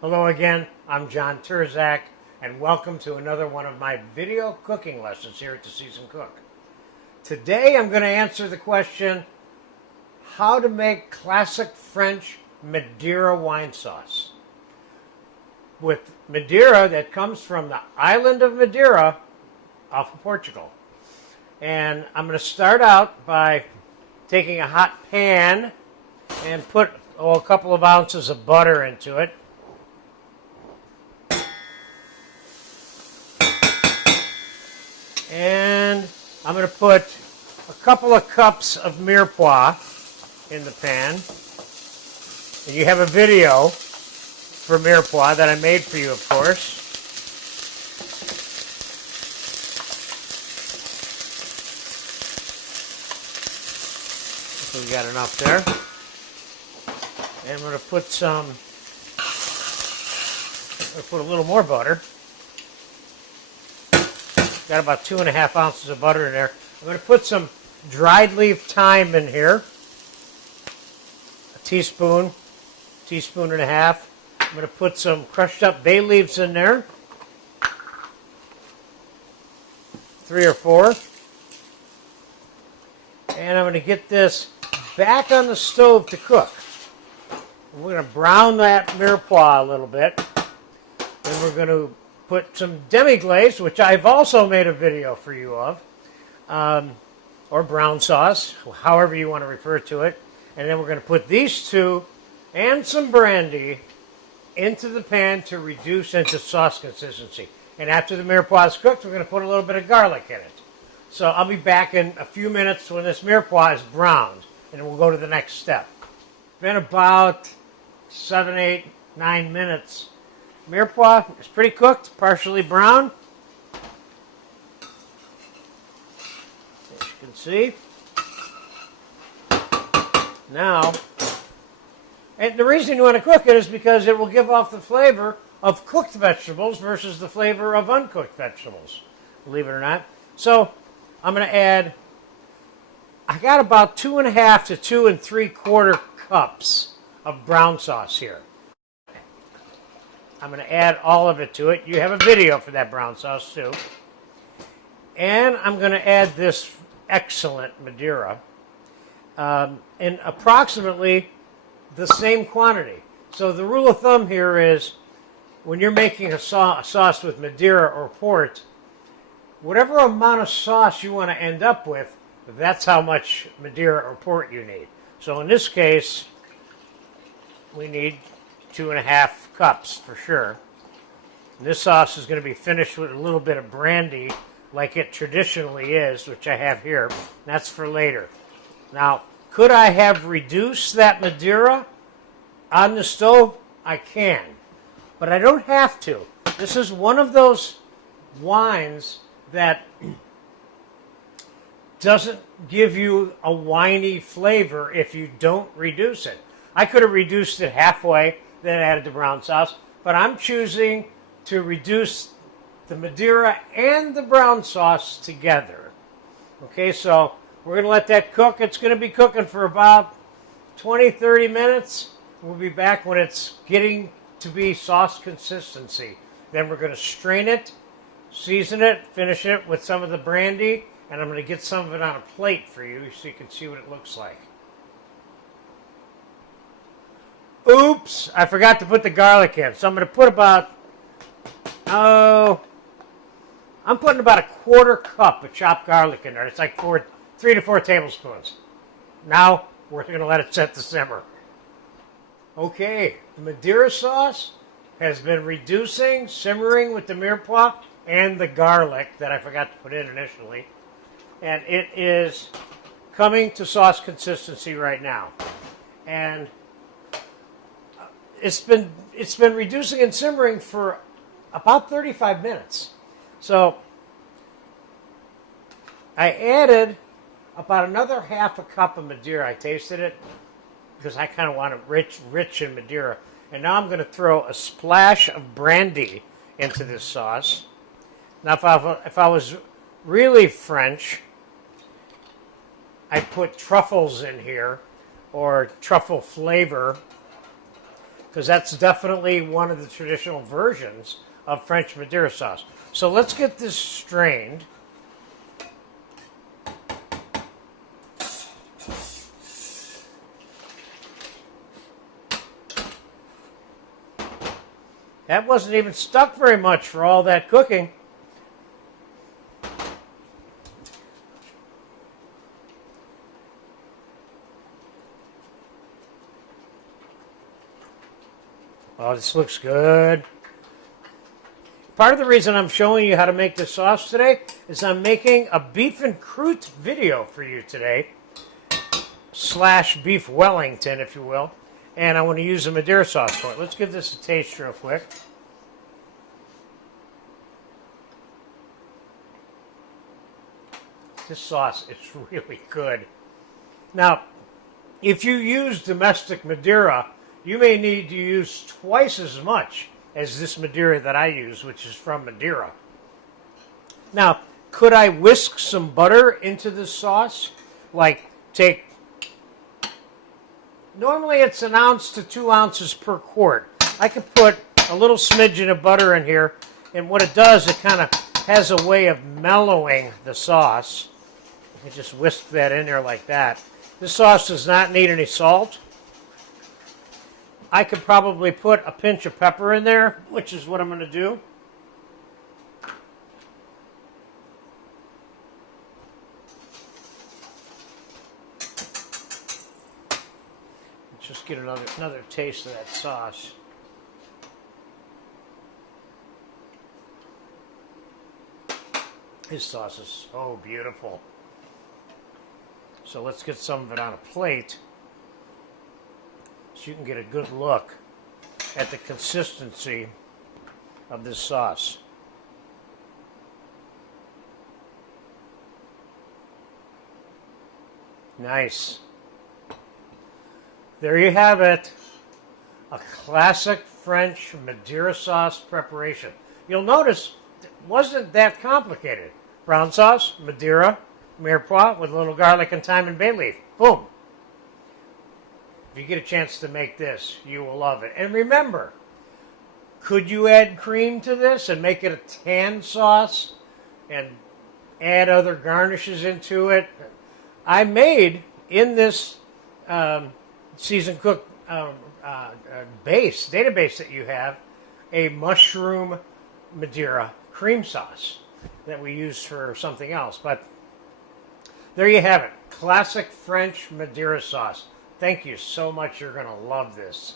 Hello again, I'm John Turzak, and welcome to another one of my video cooking lessons here at The Seasoned Cook. Today I'm going to answer the question, how to make classic French Madeira wine sauce. With Madeira that comes from the island of Madeira off of Portugal. And I'm going to start out by taking a hot pan and put a couple of ounces of butter into it. And I'm going to put a couple of cups of mirepoix in the pan. And you have a video for mirepoix that I made for you, of course. So we got enough there. And I'm going to put a little more butter. Got about 2.5 ounces of butter in there. I'm going to put some dried leaf thyme in here. A teaspoon and a half. I'm going to put some crushed up bay leaves in there. 3 or 4. And I'm going to get this back on the stove to cook. We're going to brown that mirepoix a little bit. Then we're going to put some demi-glaze, which I've also made a video for you of, or brown sauce, however you want to refer to it. And then we're going to put these two and some brandy into the pan to reduce into sauce consistency. And after the mirepoix is cooked, we're going to put a little bit of garlic in it. So I'll be back in a few minutes when this mirepoix is browned, and we'll go to the next step. It's been about 7, 8, 9 minutes. Mirepoix is pretty cooked, partially brown. As you can see. Now, and the reason you want to cook it is because it will give off the flavor of cooked vegetables versus the flavor of uncooked vegetables, believe it or not. So I'm going to add, I got about 2.5 to 2 3/4 cups of brown sauce here. I'm going to add all of it to it. You have a video for that brown sauce too. And I'm going to add this excellent Madeira in approximately the same quantity. So the rule of thumb here is when you're making a sauce with Madeira or port, whatever amount of sauce you want to end up with, that's how much Madeira or port you need. So in this case, we need 2.5 cups for sure. And this sauce is going to be finished with a little bit of brandy like it traditionally is, which I have here. That's for later. Now, could I have reduced that Madeira on the stove? I can, but I don't have to. This is one of those wines that doesn't give you a winey flavor if you don't reduce it. I could have reduced it halfway, then added the brown sauce, but I'm choosing to reduce the Madeira and the brown sauce together. Okay, so we're going to let that cook. It's going to be cooking for about 20-30 minutes. We'll be back when it's getting to be sauce consistency. Then we're going to strain it, season it, finish it with some of the brandy, and I'm going to get some of it on a plate for you so you can see what it looks like. Oops, I forgot to put the garlic in. So I'm going to put about, I'm putting about 1/4 cup of chopped garlic in there. It's like 3 to 4 tablespoons. Now we're going to let it set to simmer. Okay, the Madeira sauce has been reducing, simmering with the mirepoix and the garlic that I forgot to put in initially. And it is coming to sauce consistency right now. And it's been reducing and simmering for about 35 minutes. So I added about another 1/2 cup of Madeira. I tasted it because I kind of want it rich in Madeira. And now I'm going to throw a splash of brandy into this sauce. Now if I was really French, I'd put truffles in here or truffle flavor because that's definitely one of the traditional versions of French Madeira sauce. So let's get this strained. That wasn't even stuck very much for all that cooking. Oh, this looks good. Part of the reason I'm showing you how to make this sauce today is I'm making a beef and croûte video for you today, / beef Wellington, if you will. And I want to use a Madeira sauce for it. Let's give this a taste real quick. This sauce is really good. Now, if you use domestic Madeira, you may need to use twice as much as this Madeira that I use, which is from Madeira. Now, could I whisk some butter into this sauce? Like, normally it's 1 ounce to 2 ounces per quart. I could put a little smidgen of butter in here, and what it does, it kind of has a way of mellowing the sauce. You just whisk that in there like that. This sauce does not need any salt. I could probably put a pinch of pepper in there, which is what I'm going to do. Just get another taste of that sauce. His sauce is so beautiful. So let's get some of it on a plate so you can get a good look at the consistency of this sauce. Nice. There you have it. A classic French Madeira sauce preparation. You'll notice it wasn't that complicated. Brown sauce, Madeira, mirepoix with a little garlic and thyme and bay leaf. Boom. If you get a chance to make this, you will love it. And remember, could you add cream to this and make it a tan sauce and add other garnishes into it? I made in this seasoned cook database that you have, a mushroom Madeira cream sauce that we use for something else. But there you have it. Classic French Madeira sauce. Thank you so much. You're going to love this.